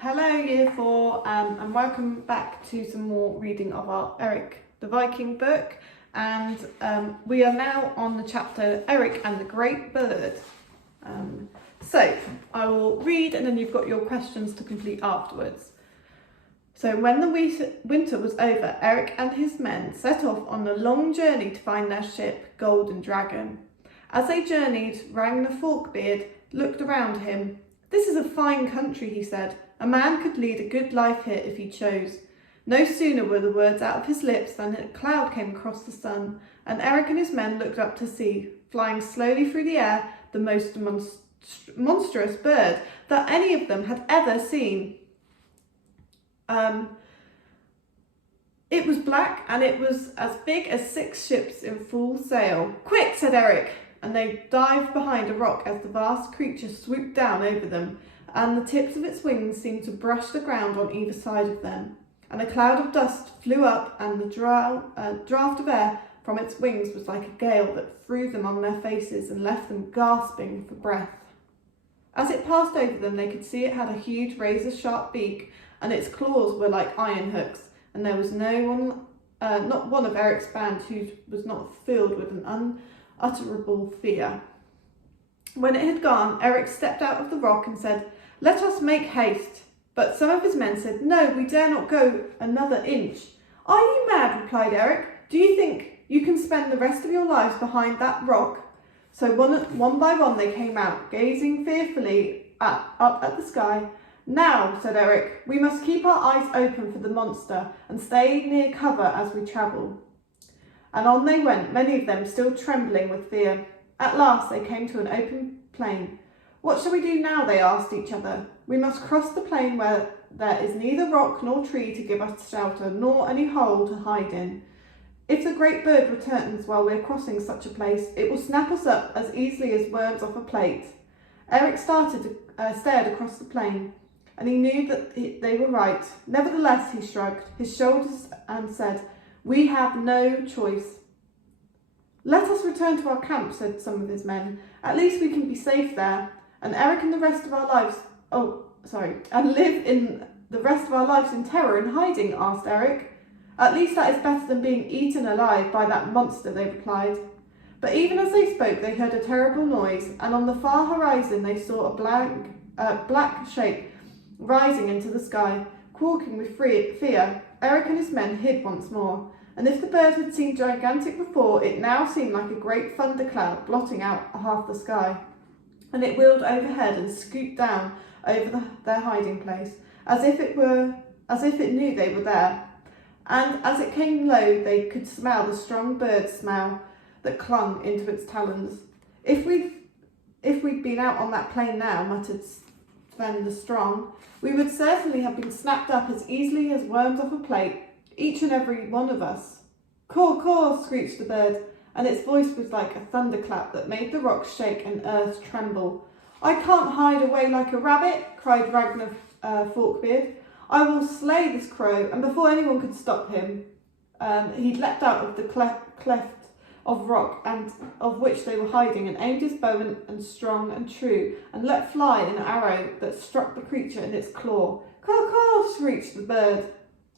Hello Year 4 and welcome back to some more reading of our Erik the Viking book, and we are now on the chapter Erik and the Great Bird. So I will read and then you've got your questions to complete afterwards. So when the winter was over, Erik and his men set off on a long journey to find their ship, Golden Dragon. As they journeyed, Ragnar Forkbeard looked around him. "This is a fine country," he said. "A man could lead a good life here if he chose." No sooner were the words out of his lips than a cloud came across the sun, and Erik and his men looked up to see, flying slowly through the air, the most monstrous bird that any of them had ever seen. It was black, and it was as big as 6 ships in full sail. "Quick," said Erik, and they dived behind a rock as the vast creature swooped down over them, and the tips of its wings seemed to brush the ground on either side of them. And a cloud of dust flew up, and the draught of air from its wings was like a gale that threw them on their faces and left them gasping for breath. As it passed over them, they could see it had a huge razor-sharp beak, and its claws were like iron hooks, and there was not one of Erik's band who was not filled with an unutterable fear. When it had gone, Erik stepped out of the rock and said, "Let us make haste." But some of his men said, "No, we dare not go another inch." "Are you mad?" replied Erik. "Do you think you can spend the rest of your lives behind that rock?" So one by one they came out, gazing fearfully up at the sky. "Now," said Erik, "we must keep our eyes open for the monster and stay near cover as we travel." And on they went, many of them still trembling with fear. At last they came to an open plain. "What shall we do now?" they asked each other. "We must cross the plain where there is neither rock nor tree to give us shelter, nor any hole to hide in. If the great bird returns while we are crossing such a place, it will snap us up as easily as worms off a plate." Erik stared across the plain, and he knew that they were right. Nevertheless, he shrugged his shoulders and said, "We have no choice." "Let us return to our camp," said some of his men. "At least we can be safe there, and live in the rest of our lives in terror and hiding," asked Erik. "At least that is better than being eaten alive by that monster," they replied. But even as they spoke, they heard a terrible noise, and on the far horizon they saw a black shape rising into the sky. Quaking with fear, Erik and his men hid once more, and if the bird had seemed gigantic before, it now seemed like a great thundercloud blotting out half the sky. And it wheeled overhead and scooped down over their hiding place, as if it knew they were there. And as it came low, they could smell the strong bird smell that clung into its talons. If we'd been out on that plain now," muttered Sven the Strong, "we would certainly have been snapped up as easily as worms off a plate, each and every one of us." "Caw, caw," screeched the bird, and its voice was like a thunderclap that made the rocks shake and earth tremble. "I can't hide away like a rabbit," cried Ragnar Forkbeard. "I will slay this crow," and before anyone could stop him, he leapt out of the cleft of rock and of which they were hiding, and aimed his bow and strong and true, and let fly an arrow that struck the creature in its claw. "Caw, caw," screeched the bird,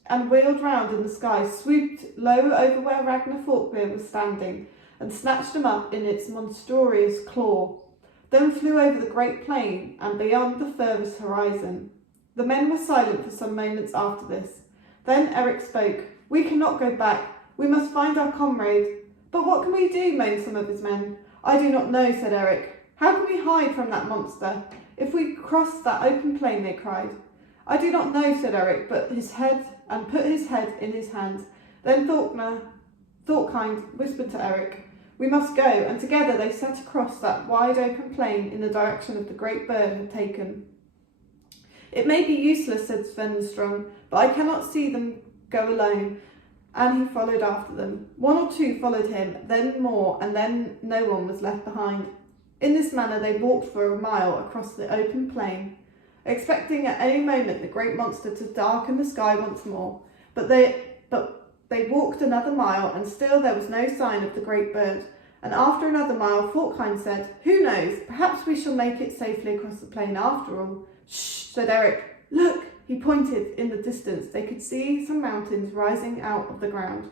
and wheeled round in the sky, swooped low over where Ragnar Forkbeard was standing, and snatched him up in its monstrous claw, then flew over the great plain and beyond the furthest horizon. The men were silent for some moments after this. Then Erik spoke. "We cannot go back. We must find our comrade." "But what can we do?" moaned some of his men. "I do not know," said Erik. "How can we hide from that monster if we cross that open plain?" they cried. "I do not know," said Erik, but put his head in his hands. Then Thorkind whispered to Erik, "We must go," and together they set across that wide open plain in the direction of the great bird had taken. "It may be useless," said Sven the Strong, "but I cannot see them go alone," and he followed after them. 1 or 2 followed him, then more, and then no one was left behind. In this manner they walked for a mile across the open plain, expecting at any moment the great monster to darken the sky once more. But they walked another mile, and still there was no sign of the great bird. And after another mile, Thorkind said, "Who knows, perhaps we shall make it safely across the plain after all." "Shh," said Erik. "Look, He pointed in the distance. They could see some mountains rising out of the ground.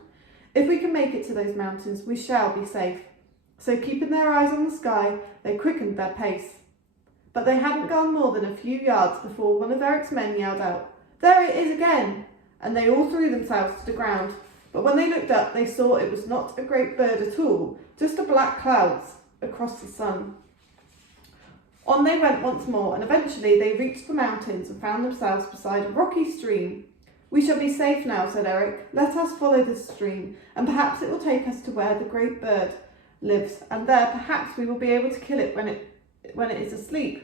If we can make it to those mountains, we shall be safe. So keeping their eyes on the sky, they quickened their pace. But they hadn't gone more than a few yards before one of Erik's men yelled out, "There it is again!" And they all threw themselves to the ground. But when they looked up, they saw it was not a great bird at all, just a black cloud across the sun. On they went once more, and eventually they reached the mountains and found themselves beside a rocky stream. "We shall be safe now," said Erik. "Let us follow this stream, and perhaps it will take us to where the great bird lives, and there perhaps we will be able to kill it when it is asleep."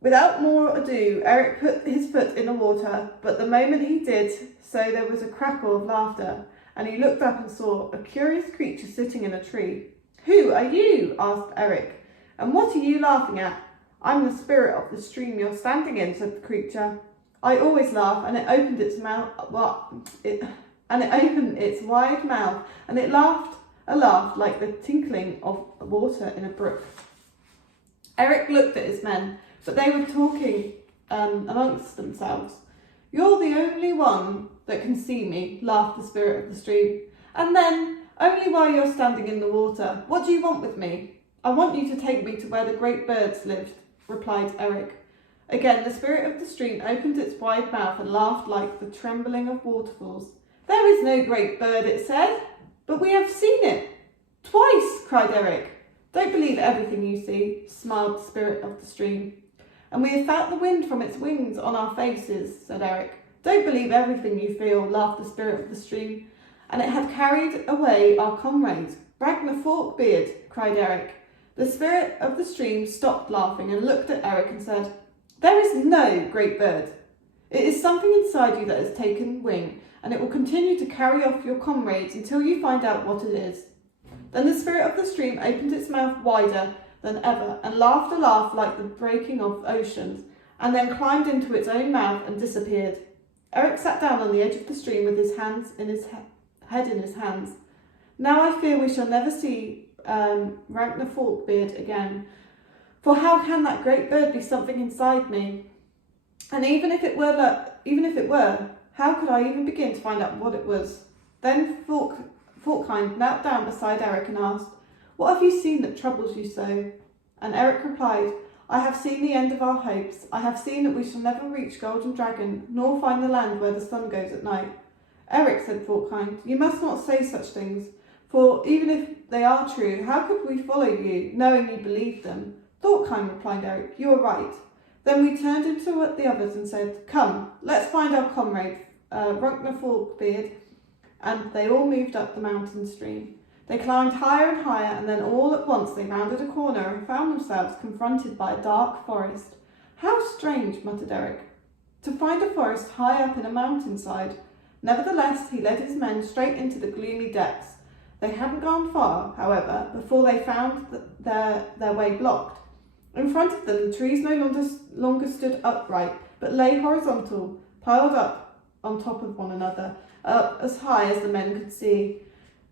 Without more ado, Erik put his foot in the water, but the moment he did so there was a crackle of laughter, and he looked up and saw a curious creature sitting in a tree. "Who are you?" asked Erik, "and what are you laughing at?" "I'm the spirit of the stream you're standing in," said the creature. "I always laugh," and it opened its mouth, wide mouth, and it laughed a laugh like the tinkling of water in a brook. Erik looked at his men, but they were talking amongst themselves. "You're the only one that can see me," laughed the spirit of the stream. "And then, only while you're standing in the water. What do you want with me?" "I want you to take me to where the great birds lived," replied Erik. Again, the spirit of the stream opened its wide mouth and laughed like the trembling of waterfalls. "There is no great bird," it said. "But we have seen it." "Twice," cried Erik. "Don't believe everything you see," smiled the spirit of the stream. "And we have felt the wind from its wings on our faces," said Erik. "Don't believe everything you feel," laughed the spirit of the stream. "And it had carried away our comrade, Ragnar Forkbeard," cried Erik. The spirit of the stream stopped laughing and looked at Erik and said, "There is no great bird. It is something inside you that has taken wing, and it will continue to carry off your comrades until you find out what it is." Then the spirit of the stream opened its mouth wider than ever and laughed a laugh like the breaking of oceans, and then climbed into its own mouth and disappeared. Erik sat down on the edge of the stream with his head in his hands. "Now I fear we shall never see Ragnar Forkbeard again, for how can that great bird be something inside me? And even if it were, how could I even begin to find out what it was?" Then Forkhind knelt down beside Erik and asked, "What have you seen that troubles you so?" And Erik replied, "I have seen the end of our hopes. I have seen that we shall never reach Golden Dragon, nor find the land where the sun goes at night." "Erik," said Forkhind, "you must not say such things, for even if they are true, how could we follow you, knowing you believed them?" "Forkhind," replied Erik, "you are right." Then we turned into the others and said, "Come, let's find our comrade, Ragnar Forkbeard," and they all moved up the mountain stream. They climbed higher and higher, and then all at once they rounded a corner and found themselves confronted by a dark forest. "How strange," muttered Erik, "to find a forest high up in a mountainside." Nevertheless, he led his men straight into the gloomy depths. They hadn't gone far, however, before they found their way blocked. In front of them, the trees no longer stood upright, but lay horizontal, piled up on top of one another, up as high as the men could see.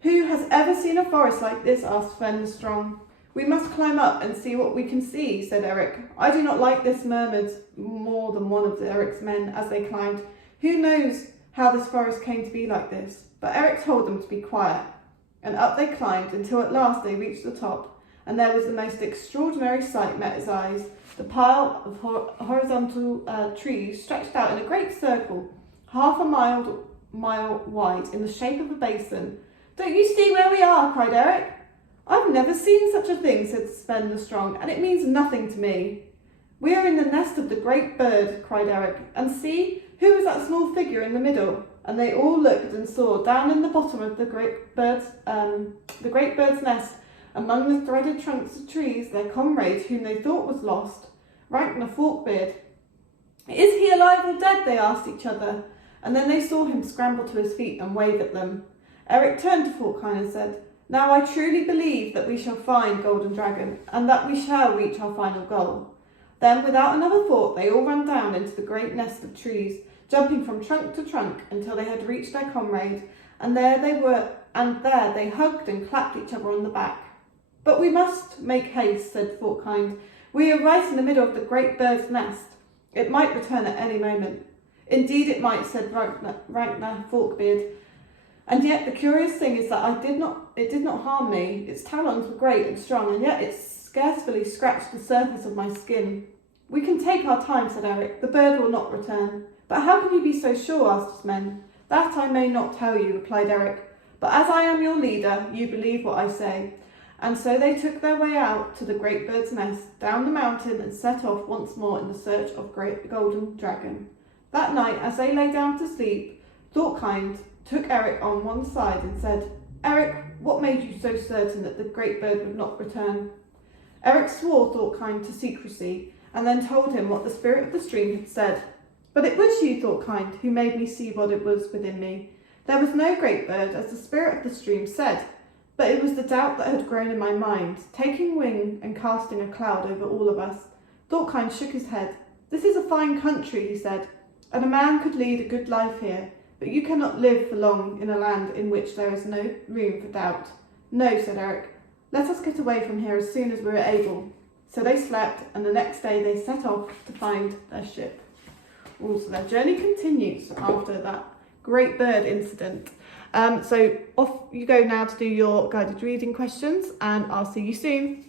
"Who has ever seen a forest like this?" asked Sven the Strong. "We must climb up and see what we can see," said Erik. "I do not like this," murmured more than one of Erik's men as they climbed. "Who knows how this forest came to be like this?" But Erik told them to be quiet, and up they climbed until at last they reached the top, and there was the most extraordinary sight met his eyes. The pile of horizontal trees stretched out in a great circle, half a mile wide, in the shape of a basin. "Don't you see where we are?" cried Erik. "I've never seen such a thing," said Sven the Strong, "and it means nothing to me." "We are in the nest of the great bird," cried Erik, "and see, who is that small figure in the middle?" And they all looked and saw, down in the bottom of the great bird's nest, among the threaded trunks of trees, their comrade whom they thought was lost, Ragnar Forkbeard. "Is he alive or dead?" they asked each other, and then they saw him scramble to his feet and wave at them. Erik turned to Forkhind and said, "Now I truly believe that we shall find Golden Dragon, and that we shall reach our final goal." Then, without another thought, they all ran down into the great nest of trees, jumping from trunk to trunk until they had reached their comrade, and there they hugged and clapped each other on the back. "But we must make haste," said Forkhind. "We are right in the middle of the great bird's nest. It might return at any moment. Indeed it might, said Ragnar Forkbeard. And yet the curious thing is that it did not harm me. Its talons were great and strong, and yet it scarcely scratched the surface of my skin. We can take our time, said Erik. The bird will not return. But how can you be so sure? Asked his men. That I may not tell you, replied Erik. But as I am your leader, you believe what I say. And so they took their way out to the great bird's nest, down the mountain, and set off once more in the search of great golden dragon. That night, as they lay down to sleep, Thorkind took Erik on one side and said, Erik, what made you so certain that the great bird would not return? Erik swore Thorkind to secrecy, and then told him what the spirit of the stream had said. But it was you, Thorkind, who made me see what it was within me. There was no great bird, as the spirit of the stream said, but it was the doubt that had grown in my mind, taking wing and casting a cloud over all of us. Thorkind shook his head. This is a fine country, he said, and a man could lead a good life here, but you cannot live for long in a land in which there is no room for doubt. No, said Erik. Let us get away from here as soon as we are able. So they slept, and the next day they set off to find their ship. Also, their journey continues after that great bird incident. So off you go now to do your guided reading questions, and I'll see you soon.